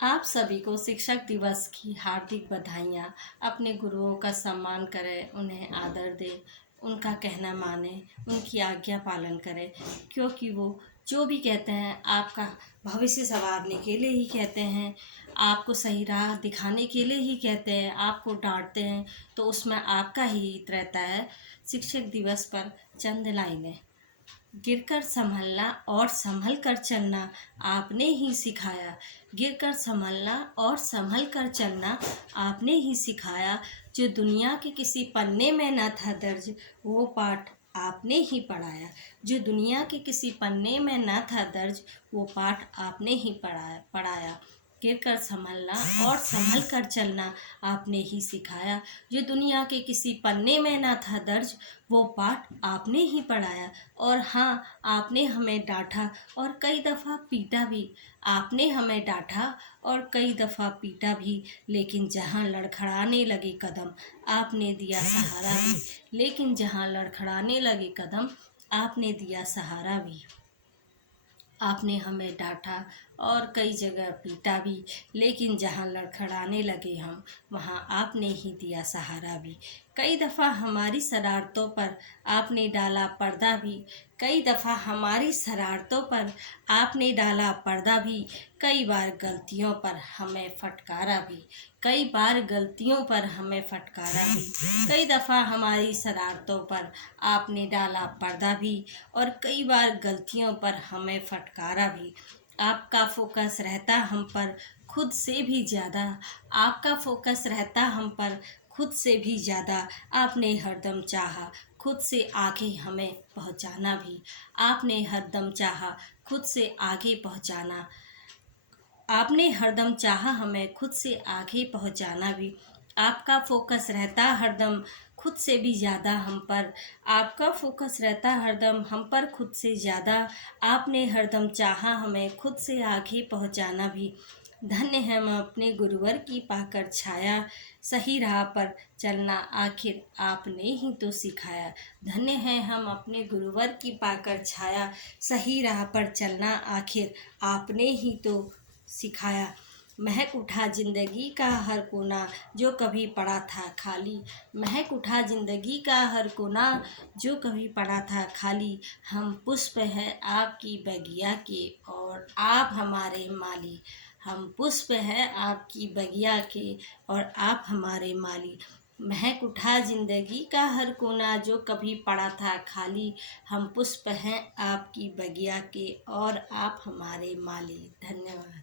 आप सभी को शिक्षक दिवस की हार्दिक बधाइयाँ। अपने गुरुओं का सम्मान करें, उन्हें आदर दें, उनका कहना मानें, उनकी आज्ञा पालन करें, क्योंकि वो जो भी कहते हैं आपका भविष्य संवारने के लिए ही कहते हैं, आपको सही राह दिखाने के लिए ही कहते हैं। आपको डांटते हैं तो उसमें आपका ही हित रहता है। शिक्षक दिवस पर चंद लाइनें। गिरकर संभलना और संभल कर चलना आपने ही सिखाया। गिरकर संभलना और संभल कर चलना आपने ही सिखाया। जो दुनिया के किसी पन्ने में न था दर्ज, वो पाठ आपने ही पढ़ाया। जो दुनिया के किसी पन्ने में न था दर्ज, वो पाठ आपने ही पढ़ाया। गिरकर संभलना और संभल कर चलना आपने ही सिखाया। जो दुनिया के किसी पन्ने में ना था दर्ज, वो पाठ आपने ही पढ़ाया। और हाँ, आपने हमें डांटा और कई दफ़ा पीटा भी। आपने हमें डांटा और कई दफ़ा पीटा भी, लेकिन जहाँ लड़खड़ाने लगे कदम, आपने दिया सहारा भी। लेकिन जहाँ लड़खड़ाने लगे कदम, आपने दिया सहारा भी। आपने हमें डांटा और कई जगह पीटा भी, लेकिन जहाँ लड़खड़ाने लगे हम, वहाँ आपने ही दिया सहारा भी। कई दफ़ा हमारी शरारतों पर आपने डाला पर्दा भी। कई दफ़ा हमारी शरारतों पर आपने डाला पर्दा भी। कई बार गलतियों पर हमें फटकारा भी। कई बार गलतियों पर हमें फटकारा भी। कई दफ़ा हमारी शरारतों पर आपने डाला पर्दा भी और कई बार गलतियों पर हमें फटकारा भी। आपका फोकस रहता हम पर खुद से भी ज़्यादा। आपका फोकस रहता हम पर खुद से भी ज़्यादा। आपने हरदम चाहा खुद से आगे हमें पहुंचाना भी। आपने हरदम चाहा खुद से आगे पहुंचाना। आपने हरदम चाहा हमें खुद से आगे पहुंचाना भी। आपका फोकस रहता हरदम खुद से भी ज़्यादा हम पर। आपका फोकस रहता हरदम हम पर खुद से ज़्यादा। आपने हरदम चाहा हमें खुद से आगे पहुंचाना भी। धन्य है हम अपने गुरुवर की पाकर छाया। सही राह पर चलना आखिर आपने ही तो सिखाया। धन्य है हम अपने गुरुवर की पाकर छाया। सही राह पर चलना आखिर आपने ही तो सिखाया। महक उठा जिंदगी का हर कोना, जो कभी पड़ा था खाली। महक उठा जिंदगी का हर कोना, जो कभी पड़ा था खाली। हम पुष्प हैं आपकी बगिया के और आप हमारे माली। हम पुष्प हैं आपकी बगिया के और आप हमारे माली। महक उठा जिंदगी का हर कोना, जो कभी पड़ा था खाली। हम पुष्प हैं आपकी बगिया के और आप हमारे माली। धन्यवाद।